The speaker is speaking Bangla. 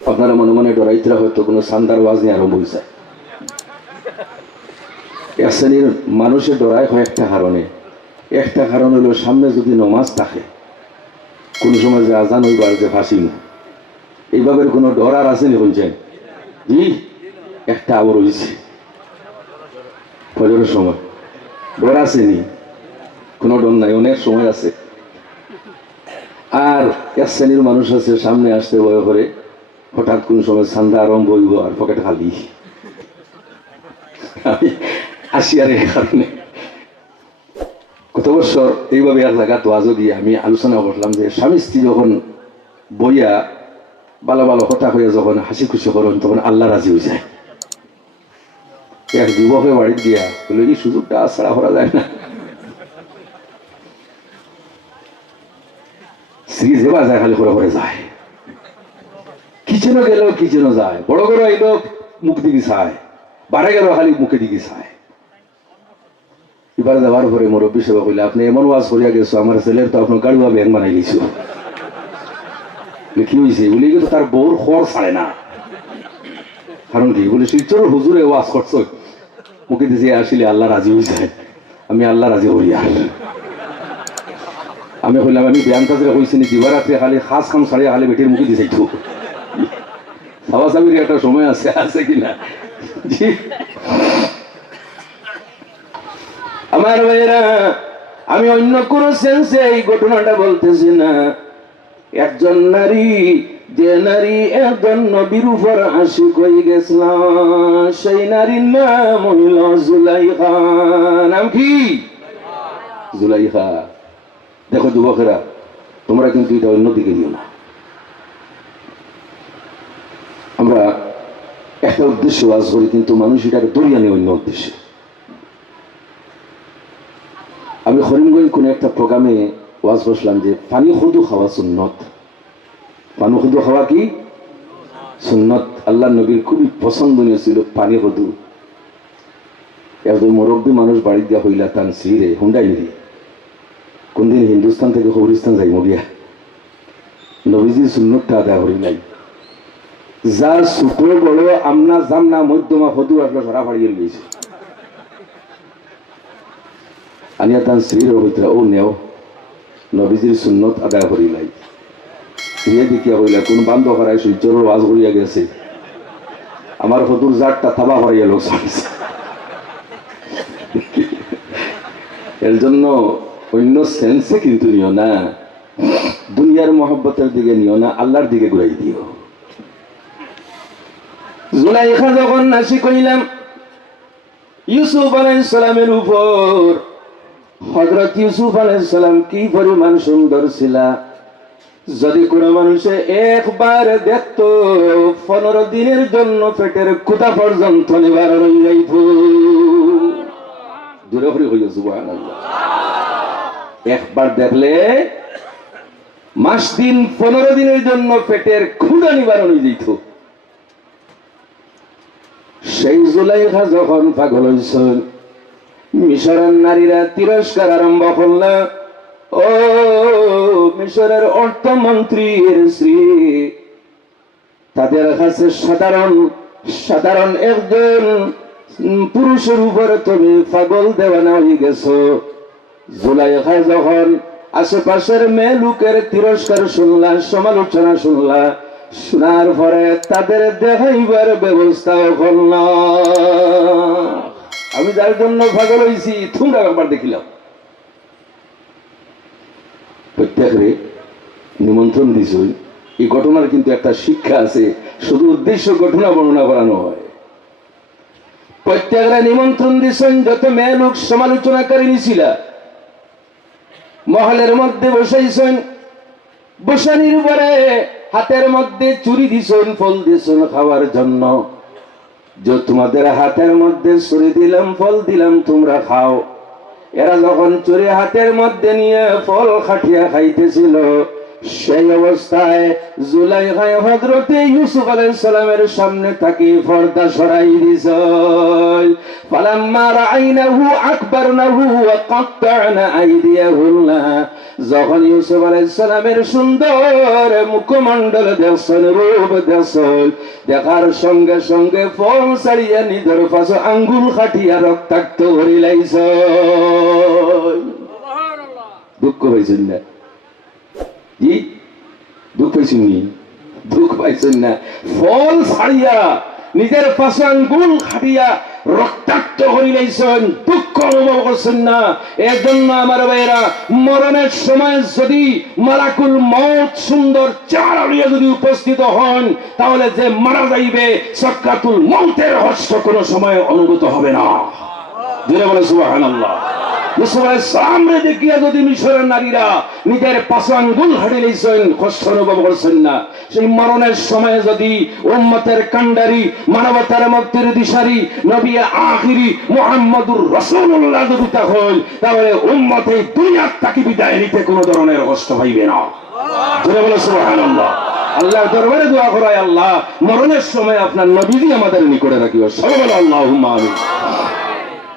আপনারা মনে মনে ডরাইতরা হয়তো কোনো সান্দার ওয়াজ নিয়ে আরম্ভ হয়েছে এক শ্রেণির মানুষের ডরায় হয় একটা কারণে। একটা কারণ হলো সামনে যদি নমাজ থাকে, কোন সময় যে আজান হইবার যে ফাঁসি না এইভাবে কোনো ডর আর আসেনি বলছেন জি, একটা আবার হয়েছে ফজরের সময়। ডর আসেনি কোনো ডর নাই, অনেক সময় আছে। আর এক শ্রেণির মানুষ আছে, সামনে আসতে ভয় করে। হঠাৎ কোন সময় সান্দা আরম্ভ হইব আর পকেট খালি আসি আর কারণে। কত বছর এইভাবে এক জায়গা তোয়াজও দিয়ে আমি আলোচনা করলাম যে স্বামী স্ত্রী যখন বইয়া ভালো ভালো কথা হয়ে যখন হাসি খুশি করেন, তখন আল্লাহ রাজি হয়ে যায়। এক যুবকে বাড়ি দিয়া বলে, এই সুযোগটা ছাড়া করা যায় না। স্ত্রী যেবা যায় খালি করে করে যায়। কিচেনও গেল কিচেনও যায়, বড় বড় আইলো মুখ দিকে চায় বারে গেল খালি মুখে দিকে চায়। এবার যাওয়ার পরে মুরব্বী সেবা করলে আপনি এমন ওয়াজ করিয়া গেছো, আমার ছেলের তো আপনার গাড়ুয়া ব্যাংক বানাই গেছো কি হয়েছে বলে কিন্তু তার বউর খড় ছাড়ে না। কারণ কি, বলে শিলচর হুজুরে ওয়াজ করছ মুখে দিছে আসলে আল্লাহ রাজি হয়ে যায়, আমি আল্লাহ রাজি করি আর আমি কইলাম, আমি ব্যায়ামটা যেটা কইছি নি দিবারাত্রে খালি খাস খাম ছাড়িয়া খালি বেটির মুখে দিছে একটু সাবাসাবির একটা সময় আছে আছে কিনা আমার ভাইরা আমি অন্য কোন সেন্সে এই ঘটনাটা বলতেছি না। একজন নারী, যে নারী একজন নবীর উপর আশিক হয়ে গেছিলাম, সেই নারীর নাম হইল জুলাইখা নাম কি? জুলাইখা দেখো যুবকেরা, তোমরা কিন্তু এটা অন্যদিকে নিও না আমরা একটা উদ্দেশ্য ওয়াজ করি, কিন্তু মানুষ এটাকে দরিয়া নেই অন্য উদ্দেশ্যে। আমি হরিমগঞ্জ কোনো একটা প্রোগ্রামে ওয়াজ বসলাম যে, পানি খুদু খাওয়া সুন্নত। পানি খুদু খাওয়া কি? সুন্নত। আল্লাহ নবীর খুবই পছন্দনীয় ছিল পানি খুদু। একজন মুরব্বী মানুষ বাড়ি দিয়া হইলা তান সিরে হুন্ডাই নিদি কোনদিন হিন্দুস্তান থেকে হরিস্তান যাই মরিয়া। নবীজির সুন্নতটা আদায় হরি নাই। যা ছোট বড় আমনা জামনা মধ্যমা হদু আসলে ধরা পাড়িয়ে গেছে আনিয়া তান শ্রীর হইতরা ও নেও নবীজির সুন্নত আদায় করি নাই স্ত্রীয়ে দেখিয়া হইলা কোন বান্ধ হারাই সূর্যর ওয়াজ করিয়া গেছে আমার হদুর জাতটা থাবা হরাইয়া লোক এর জন্য অন্য সেন্সে কিন্তু নিও না। দুনিয়ার মহব্বতের দিকে নিও না আল্লাহর দিকে ঘুরাই দিও। জুলাইখা যখন নাসি কইলাম, ইউসুফ আলাইসালামের উপর হজরত ইউসুফ আলাইসালাম কি পরিমাণ সুন্দর ছিলা। যদি কোনো মানুষে একবার দেখতো, পনেরো দিনের জন্য পেটের কুতা পর্যন্ত নিবারণ যাইত। দূরে করে হইয়া একবার দেখলে, মাস দিন পনেরো দিনের জন্য পেটের ক্ষুদা নিবারণ হয়ে যেত সেই জুলাইখা যখন পাগল হয়েছেন মিশরের নারীরা তিরস্কার আরম্ভ করল, ও মিশরের অর্থমন্ত্রীর শ্রী তাদের কাছে সাধারণ সাধারণ একজন পুরুষের উপরে তুমি পাগল দেওয়ানা হয়ে গেছো। জুলাইখা যখন আশেপাশের মেয়ে লোকের তিরস্কার শুনলা, সমালোচনা শুনলা শোনার পরে তাদের দেখাইবার ব্যবস্থা করল আমি যার জন্য পাগল হয়েছি তোমরা একবার দেখিলাম। প্রত্যেকরে নিমন্ত্রণ দিছ এই ঘটনার কিন্তু একটা শিক্ষা আছে। শুধু উদ্দেশ্য ঘটনা বর্ণনা করানো হয়। প্রত্যেকরা নিমন্ত্রণ দিছেন যত মেয়ে লোক সমালোচনাকারী নিছিল। মহলের মধ্যে বসাইছেন বসানির পরে হাতের মধ্যে চুরি দিছেন, ফল দিছেন খাওয়ার জন্য। যে তোমাদের হাতের মধ্যে চুরি দিলাম, ফল দিলাম, তোমরা খাও। এরা যখন চুরি হাতের মধ্যে নিয়ে ফল খাটিয়া খাইতেছিল সেই অবস্থায় জুলাইখায় হজরতে ইউসুফ আলাইহিস সালামের সামনে তাকে পর্দা সরাই দিছ। ফালাম্মা রাআইনাহু আকবারনাহু ওয়া কাত্তা'না আইদিয়াহুন্না যখন ইউসুফ আলাইহিস সালামের সুন্দর মুখমণ্ডল দেখছেন রূপ দেখছেন দেখার সঙ্গে সঙ্গে ফল সারিয়া নিদর পাশে আঙ্গুল খাটিয়া রক্তাক্ত করিলাইছ দুঃখ হয়েছেন না? জি দুঃখ দুঃখ পাইছেন না। ফল ছাড়িয়া, নিজের পাশে আঙ্গুল খাটিয়া রক্তাক্ত হইলাইছেন দুঃখ অনুভব করছেন না। এর জন্য আমার ভাইয়েরা, মরণের সময় যদি মালাকুল মত সুন্দর নিয়ে যদি উপস্থিত হন, তাহলে যে মারা যাইবে সক্কাতুল মৌতের হর্ষ কোনো সময় অনুভূত হবে না। জোরে বলে সুবহানাল্লাহ। ইউসুফ সালামরে দেখিয়া যদি মিশরের নারীরা নিজের পাশে আঙ্গুল হারিয়ে লইছেন কষ্ট অনুভব করছেন না। সেই মরণের সময়ে যদি উম্মতের কান্ডারি মানবতার মুক্তির দিশারি নবী আখিরি মুহাম্মদুর রাসূলুল্লাহ যদি তা হল তাহলে উম্মত এই দুনিয়ার তাকে বিদায় নিতে কোনো ধরনের কষ্ট পাইবে না। জোরে বলে সুবহানাল্লাহ। আল্লাহর দরবারে দোয়া করায় আল্লাহ মরণের সময় আপনার নবীজি আমাদের নিকটে রাখিও। সবাই আমিন।